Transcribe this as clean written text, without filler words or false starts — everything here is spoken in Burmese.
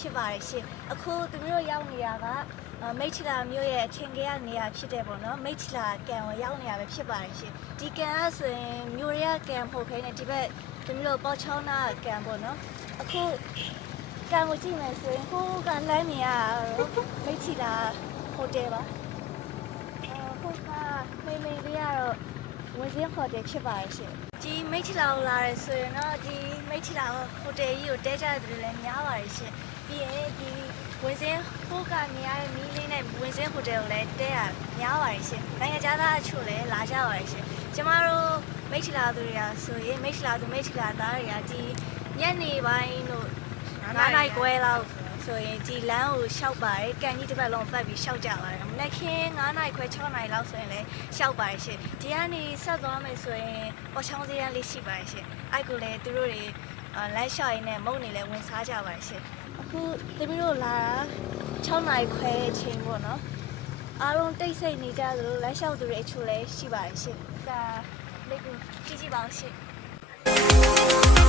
ဖြစ်ပါတယ်ရှင်အခုသူတို့ရောက်နေရကမိတ်ချလာမျိုးရဲ့အထင်ကြီးကနေရဖြစ်တယ်ပေါ့နော်မိတ်ချလာကံကိုရောက်နေရပဲဖြစ်ပါတယ်ရှင်ဒီကံကဆိုရင်မျိုးရကံမဟုတ်ခဲနဲ့ဒီဘက်သူတို့ပေါ်ချောင်းနာကံပေါ့နော်အခုကံကိုကြည့်မယ်ဆိုရင်ဟိုကလမ်းမြင်ရမိတ်ချလာဟိုတယ်ပါဟိုကမိလေးလေးကတော့ဝင်စင်းဟိုတယ်ဖြစ်ပါတယ်ရှင်ဒီမိတ်ချလာကိုလာရဲဆိုရင်တော့ဒီမိတ်ချလာဟိုတယ်ကြီးကိုတဲကြတယ်လည်းများပါတယ်ရှင်ပြီးရင်ဒီဝင်စင်းဟိုကနေရတဲ့မီးလေးနဲ့ဝင်စင်းဟိုတယ်ကိုလည်းတဲရများပါတယ်ရှင်နိုင်ငံခြားသားအချို့လည်းလာကြပါတယ်ရှင်ကျမတို့မိတ်ချလာသူတွေကဆိုရင်မိတ်ချလာသူမိတ်ချလာသားတွေကဒီညနေပိုင်းတို့9 နာရီခွဲလောက်ဆိုရင်ဒီလမ်းကိုရှောက်ပါတယ်ကန်ကြီးတစ်ပတ်လုံးပတ်ပြီးရှောက်ကြပါတယ်မနက်ခင်း9 နာရီခွဲ6 နာရီလောက်ဆိုရင်လည်းရှောက်ပါတယ်ရှင်ဒီကနေဆက်သွားမယ်ဆိုရင်ပေါ်ချောင်းစည်းရန်လေးရှိပါတယ်ရှင်အဲ့ကိုလည်းသူတို့တွေလမ်းလျှောက်ရင်းနဲ့မုံနေလဲဝင်စားကြပါတယ်ရှင်အခုသူတို့လာ6 နာရီခွဲအချိန်ပေါ့နော်အားလုံးတိတ်ဆိတ်နေကြသလိုလမ်းလျှောက်သူတွေအချို့လည်းရှိပါတယ်ရှင်ဒါလေးကိုကြည့်ကြည့်ပါဦးရှင်